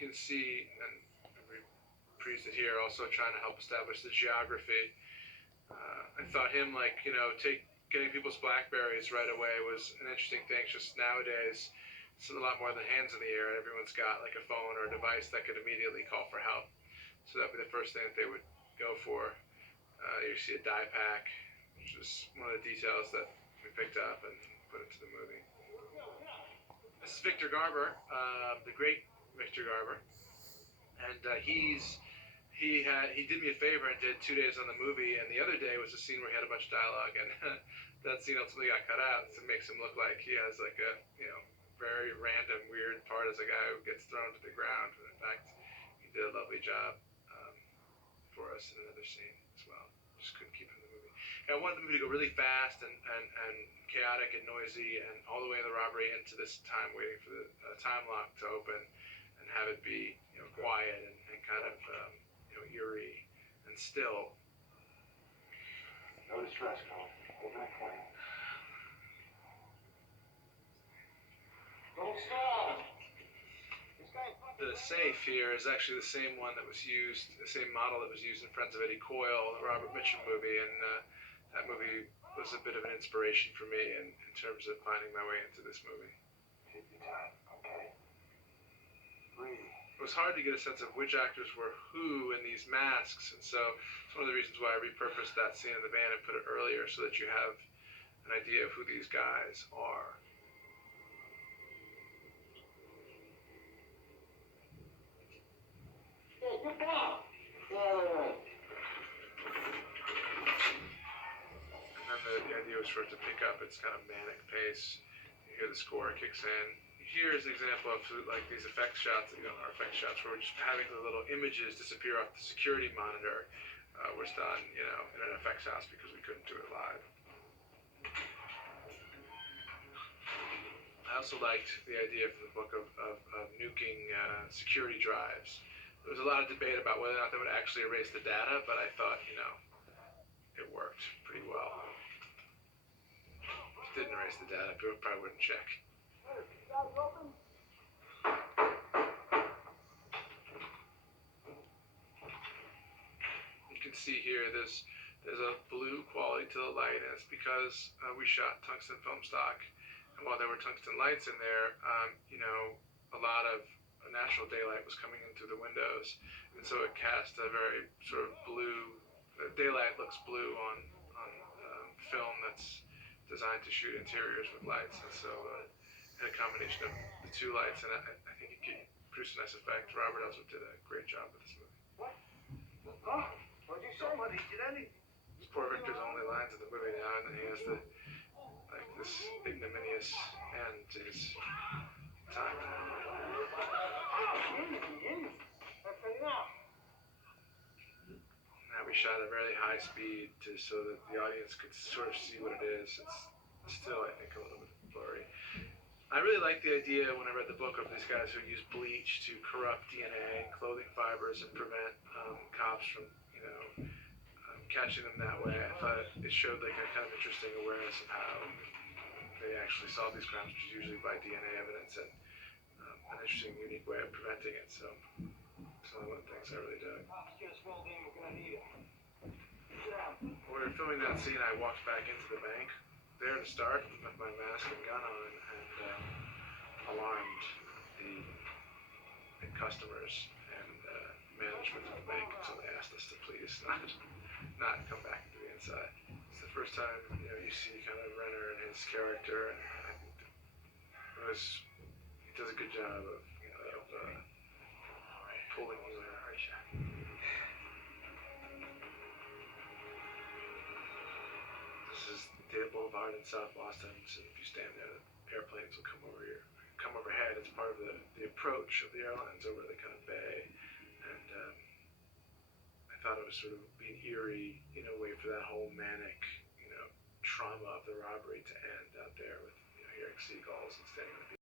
can see, and we praised it here, also trying to help establish the geography. I thought him, like, getting people's Blackberries right away was an interesting thing. Just nowadays, it's a lot more than hands in the air. Everyone's got like a phone or a device that could immediately call for help. So that'd be the first thing that they would go for. You see a die pack, which is one of the details that we picked up and put into the movie. This is Victor Garber, the great Victor Garber, and he did me a favor and did 2 days on the movie, and the other day was a scene where he had a bunch of dialogue, and that scene ultimately got cut out. So it makes him look like he has like a very random, weird part as a guy who gets thrown to the ground. But in fact, he did a lovely job for us in another scene as well. Just couldn't keep him in the movie. I wanted the movie to go really fast and chaotic and noisy, and all the way in the robbery into this time waiting for the time lock to open, and have it be quiet and kind of eerie and still. No distress, Colin. Open and clean. Don't stop! The safe here is actually the same one that was used, the same model that was used in Friends of Eddie Coyle, the Robert Mitchum movie, and that movie was a bit of an inspiration for me in terms of finding my way into this movie. Take your time, okay? Breathe. It was hard to get a sense of which actors were who in these masks, and so it's one of the reasons why I repurposed that scene in the van and put it earlier, so that you have an idea of who these guys are. Hey, get back! Yeah. And then the idea was for it to pick up its kind of manic pace. You hear the score kicks in. Here's an example of like these effect shots, our effect shots where we're just having the little images disappear off the security monitor was done, in an effects house because we couldn't do it live. I also liked the idea from the book of nuking security drives. There was a lot of debate about whether or not they would actually erase the data, but I thought, it worked pretty well. If it didn't erase the data, people probably wouldn't check. You can see here there's a blue quality to the light, and it's because we shot tungsten film stock, and while there were tungsten lights in there, a lot of natural daylight was coming in through the windows, and so it cast a very sort of blue. Daylight looks blue on film that's designed to shoot interiors with lights, and so a combination of the two lights, and I think it could produce a nice effect. Robert Elswit did a great job with this movie. What? Huh? What'd you say? Somebody did anything? It's poor Victor's only lines in the movie now, and then he has this ignominious end to his time. Now we shot at very high speed so that the audience could sort of see what it is. It's still, I think, a little bit blurry. I really like the idea when I read the book of these guys who use bleach to corrupt DNA and clothing fibers and prevent cops from, catching them that way. I thought it showed like a kind of interesting awareness of how they actually solve these crimes, which is usually by DNA evidence, and an interesting, unique way of preventing it. So it's one of the things I really dug. When we were filming that scene, I walked back into the bank there to start with my mask and gun on, and alarmed the customers and management of the bank, so they asked us to please not come back into the inside. It's the first time you see kind of Renner and his character, and I think he does a good job of pulling you in. This is Data Boulevard in South Boston, so if you stand there, the airplanes will come overhead. It's part of the approach of the airlines over the kind of bay, and I thought it was sort of being eerie in a way for that whole manic, trauma of the robbery to end out there with hearing seagulls and standing on the beach.